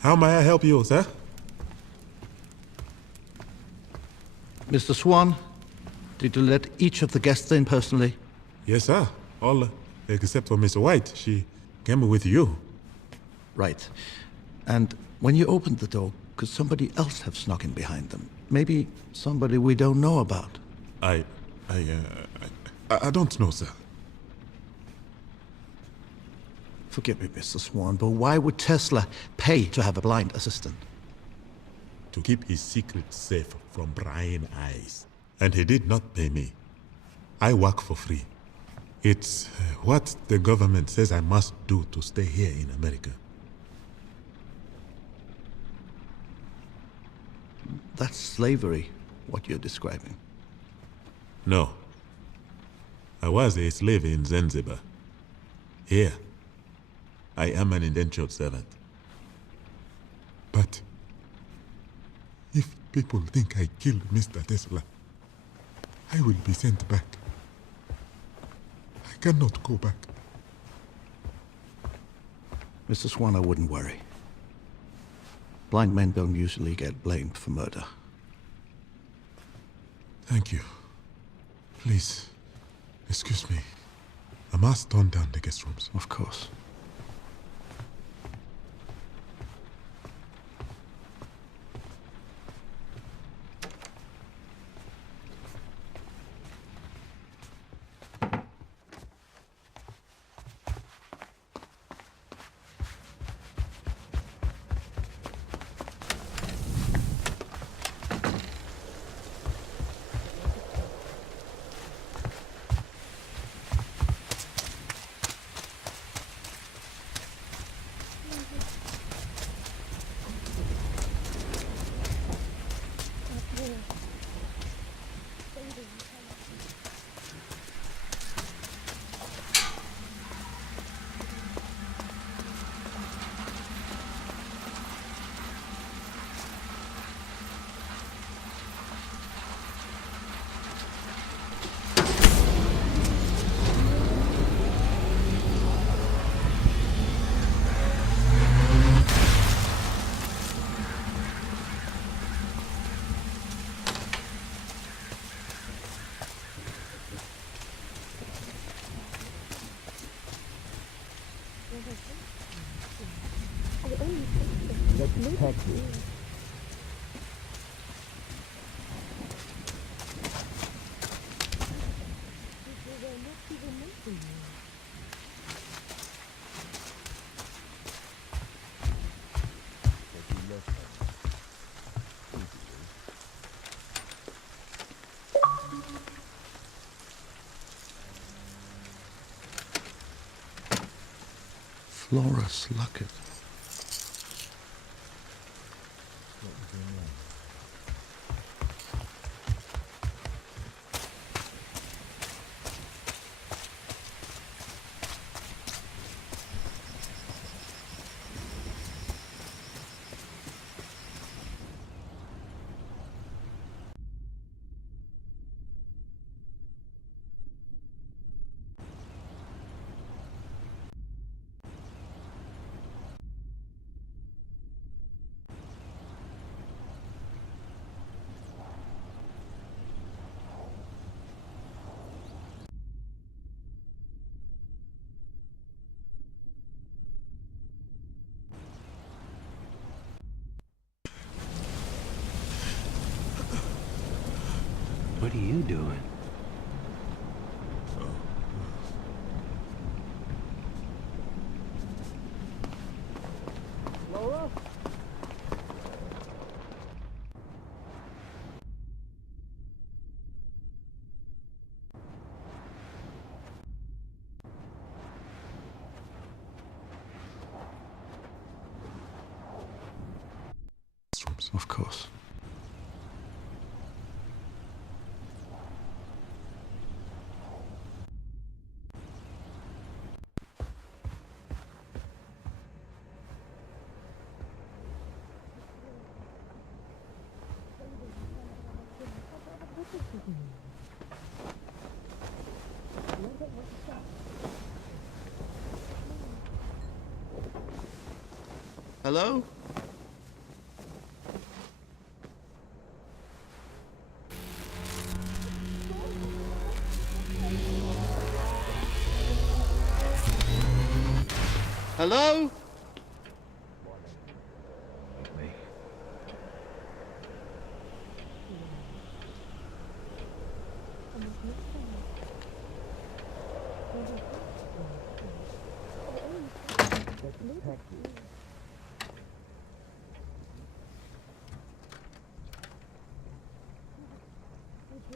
How may I help you, sir? Mr. Swan, did you let each of the guests in personally? Yes, sir. All except for Miss White. She came with you. Right. And when you opened the door, could somebody else have snuck in behind them? Maybe somebody we don't know about? I don't know, sir. Forgive me, Mr. Swan, but why would Tesla pay to have a blind assistant? To keep his secret safe from prying eyes. And he did not pay me. I work for free. It's what the government says I must do to stay here in America. That's slavery, what you're describing. No. I was a slave in Zanzibar. Here, I am an indentured servant. But if people think I killed Mr. Tesla, I will be sent back. I cannot go back. Mr. Swan, I wouldn't worry. Blind men don't usually get blamed for murder. Thank you. Please, excuse me. I must turn down the guest rooms. Of course. Florus Luckett. What are you doing? Laura? Of course. Hello? Hello?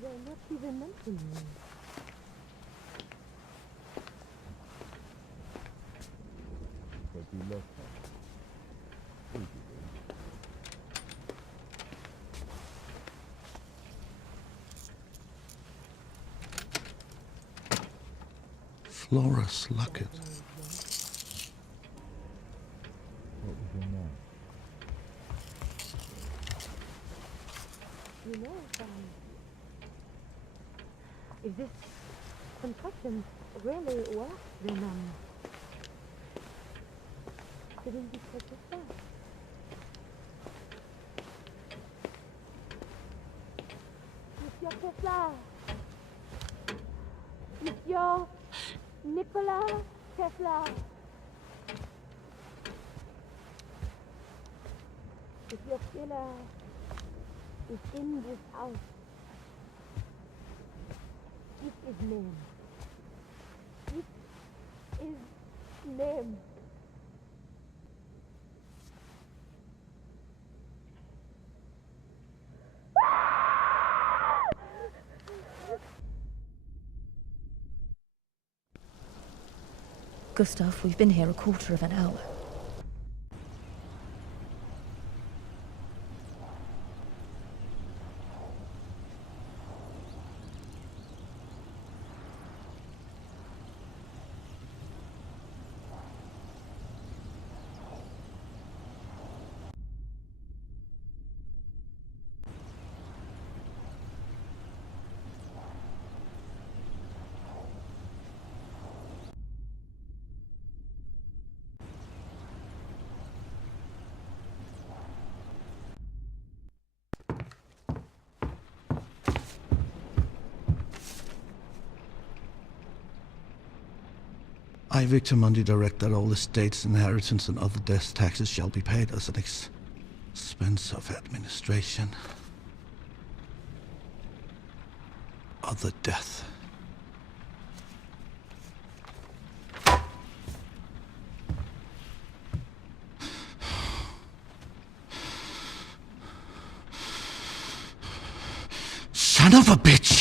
They're not even mentioning me. But you left her. Flora Sluckett. What was your name? You know, if this concussion really works, then, shouldn't you take this back? Monsieur Tesla! Monsieur Nikola Tesla! If your killer is in this house, this is name. This is name. Gustav, we've been here a quarter of an hour. I, Victor Mundy, direct that all estates, inheritance, and other death taxes shall be paid as an expense of administration. Other death. Son of a bitch!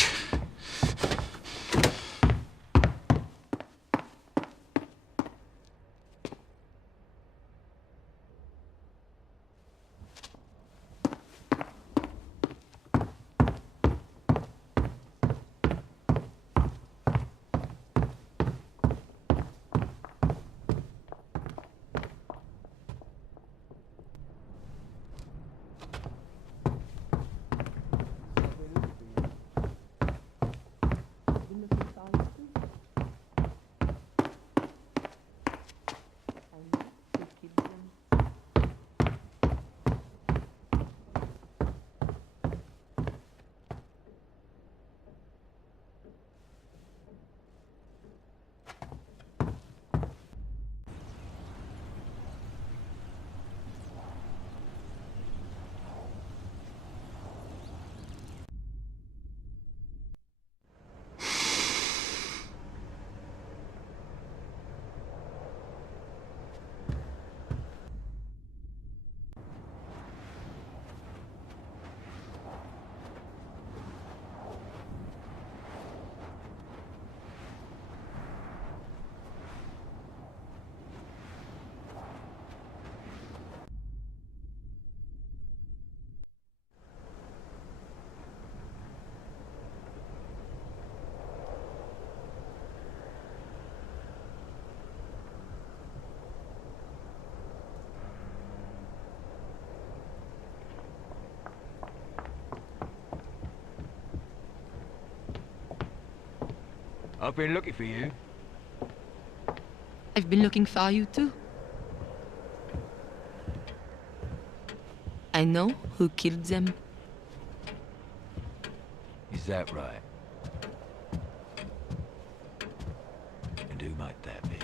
I've been looking for you. I've been looking for you too. I know who killed them. Is that right? And who might that be?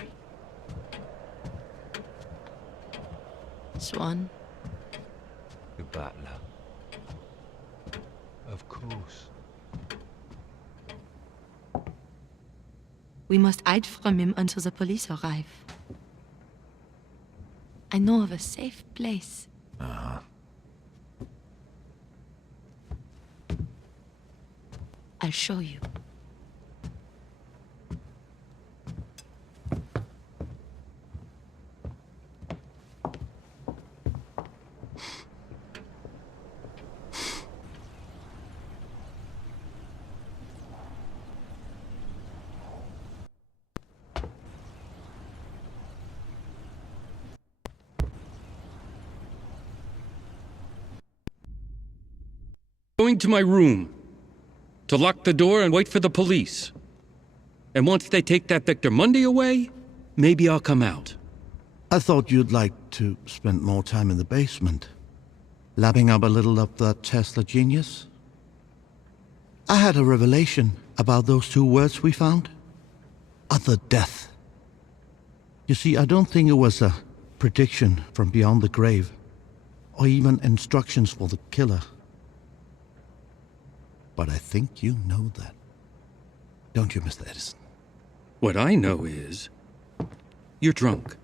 Swan. The butler. Of course. We must hide from him until the police arrive. I know of a safe place. Uh-huh. I'll show you. Going to my room to lock the door and wait for the police. And once they take that Victor Mundy away, maybe I'll come out. I thought you'd like to spend more time in the basement, lapping up a little of that Tesla genius. I had a revelation about those two words we found. Other death. You see, I don't think it was a prediction from beyond the grave, or even instructions for the killer. But I think you know that. Don't you, Mr. Edison? What I know is, you're drunk,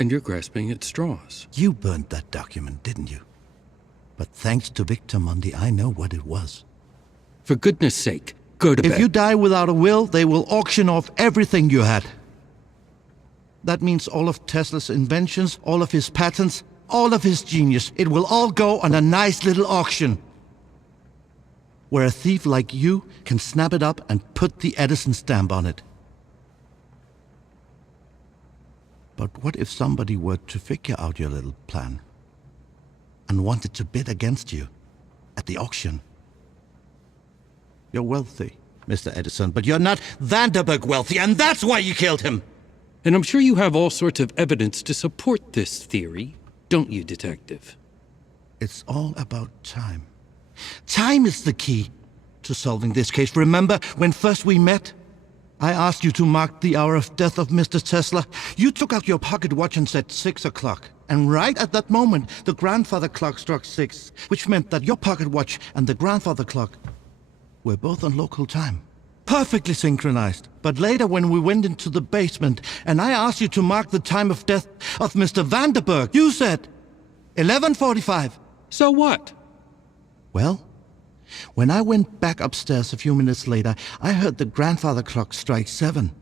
and you're grasping at straws. You burned that document, didn't you? But thanks to Victor Mundy, I know what it was. For goodness sake, go to bed. If you die without a will, they will auction off everything you had. That means all of Tesla's inventions, all of his patents, all of his genius. It will all go on a nice little auction, where a thief like you can snap it up and put the Edison stamp on it. But what if somebody were to figure out your little plan and wanted to bid against you at the auction? You're wealthy, Mr. Edison, but you're not Vanderburg wealthy, and that's why you killed him! And I'm sure you have all sorts of evidence to support this theory, don't you, Detective? It's all about time. Time is the key to solving this case. Remember when first we met? I asked you to mark the hour of death of Mr. Tesla. You took out your pocket watch and said 6 o'clock. And right at that moment, the grandfather clock struck 6, which meant that your pocket watch and the grandfather clock were both on local time. Perfectly synchronized. But later when we went into the basement and I asked you to mark the time of death of Mr. Vanderburg, you said 11:45. So what? Well, when I went back upstairs a few minutes later, I heard the grandfather clock strike 7,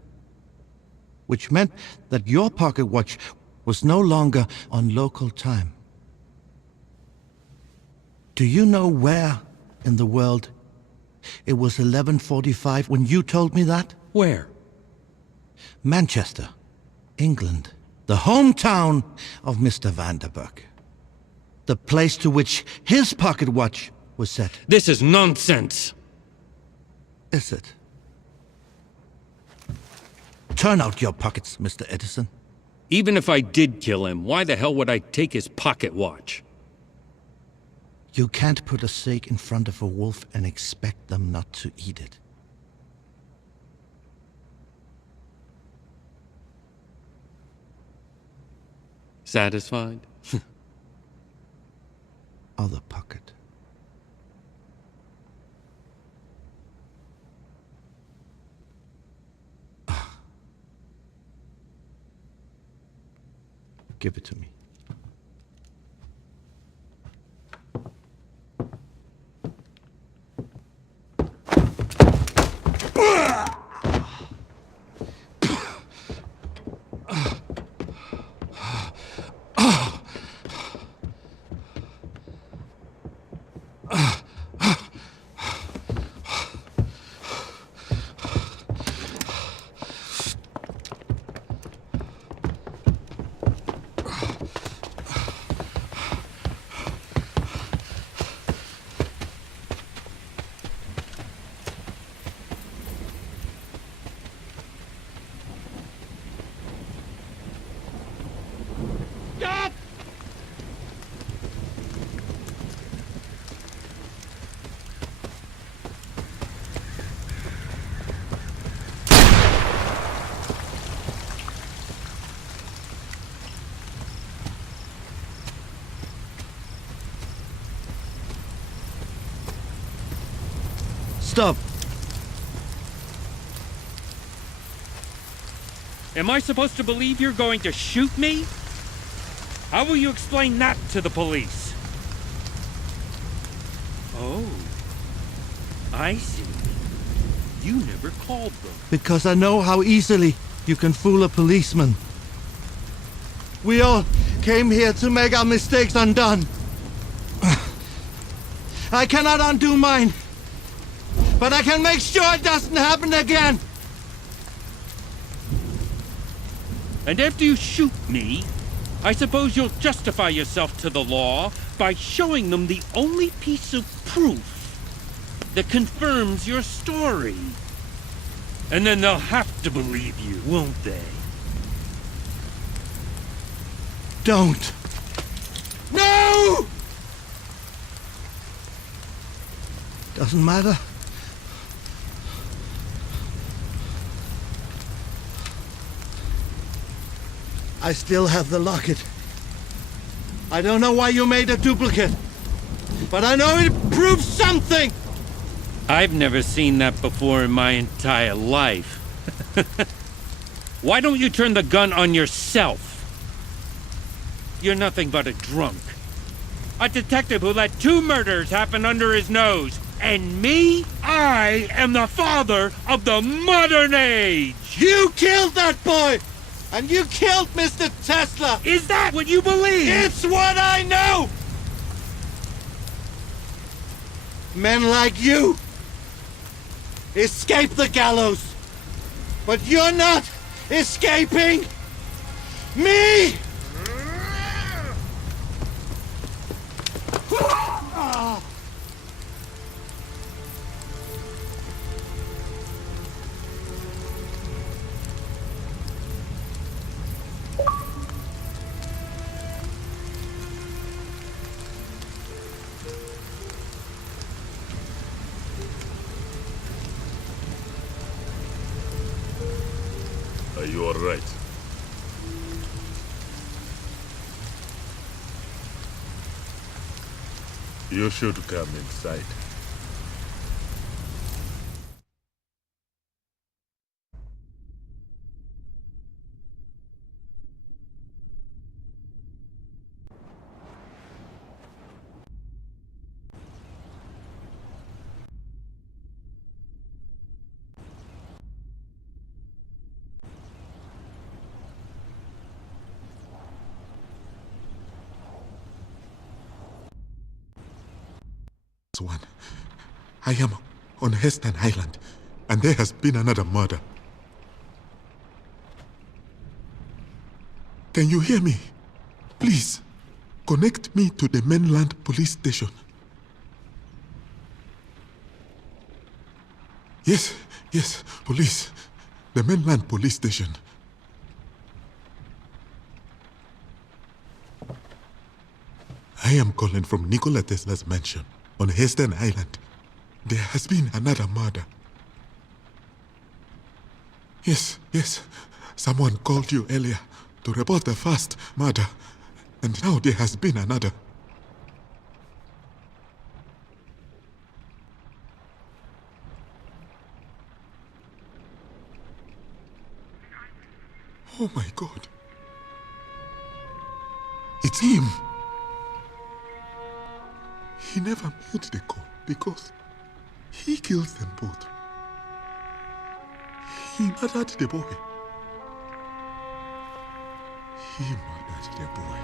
which meant that your pocket watch was no longer on local time. Do you know where in the world it was 11:45 when you told me that? Where? Manchester, England, the hometown of Mr. Vanderburg. The place to which his pocket watch was set. This is nonsense! Is it? Turn out your pockets, Mr. Edison. Even if I did kill him, why the hell would I take his pocket watch? You can't put a steak in front of a wolf and expect them not to eat it. Satisfied? Other pocket. Give it to me. Stop. Am I supposed to believe you're going to shoot me? How will you explain that to the police? Oh, I see. You never called them. Because I know how easily you can fool a policeman. We all came here to make our mistakes undone. I cannot undo mine, but I can make sure it doesn't happen again. And after you shoot me, I suppose you'll justify yourself to the law by showing them the only piece of proof that confirms your story. And then they'll have to believe you, won't they? Don't. No! Doesn't matter. I still have the locket. I don't know why you made a duplicate, but I know it proves something! I've never seen that before in my entire life. Why don't you turn the gun on yourself? You're nothing but a drunk. A detective who let 2 murders happen under his nose. And me? I am the father of the modern age! You killed that boy! And you killed Mr. Tesla! Is that what you believe? It's what I know! Men like you escape the gallows, but you're not escaping me! Are you all right? You should come inside. One. I am on Heston Island, and there has been another murder. Can you hear me? Please, connect me to the mainland police station. Yes, police. The mainland police station. I am calling from Nikola Tesla's mansion on Heston Island. There has been another murder. Yes. Someone called you earlier to report the first murder, and now there has been another. Oh my God. It's him. He never made the call because he kills them both. He murdered the boy. He murdered the boy.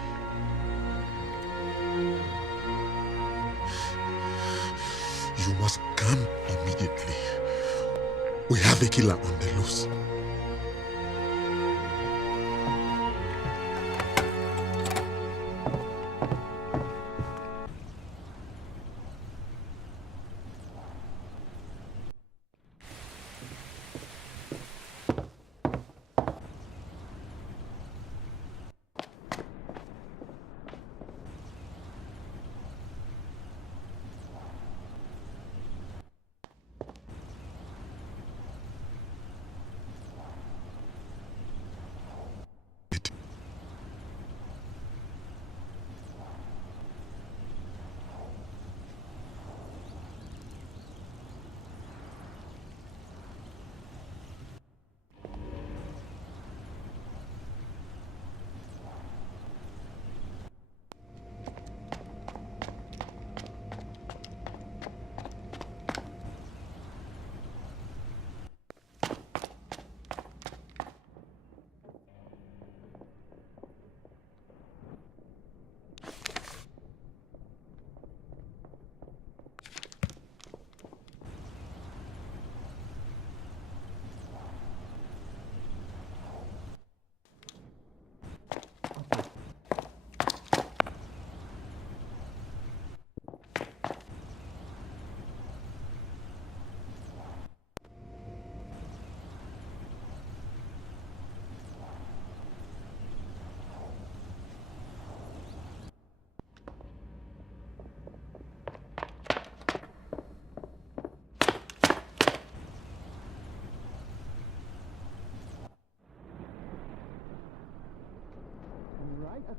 You must come immediately. We have a killer on the loose.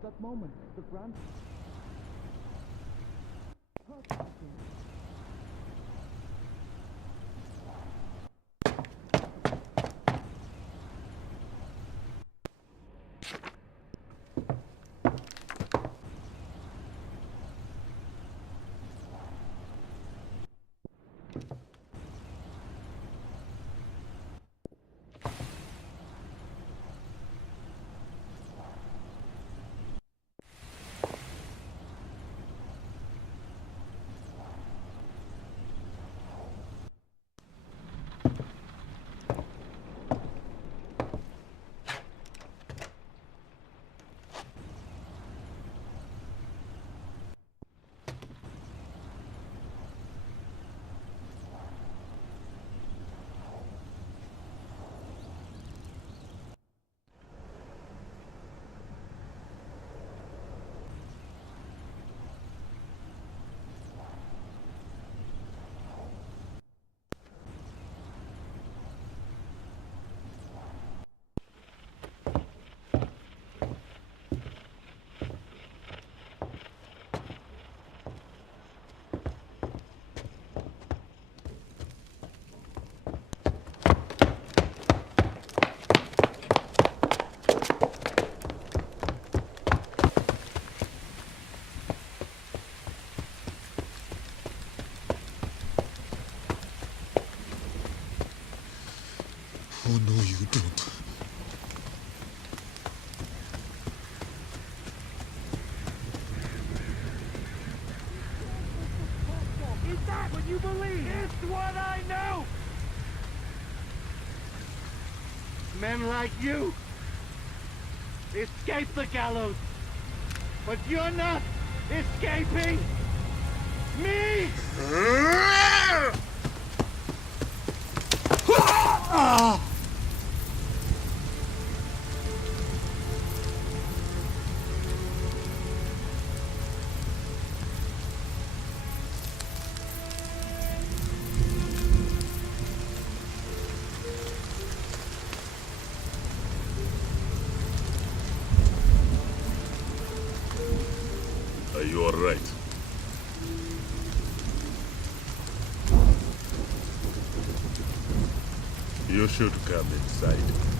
that moment, the grand... Oh, no, you don't. Is that what you believe? It's what I know! Men like you escape the gallows, but you're not escaping me! Are you all right? You should come inside.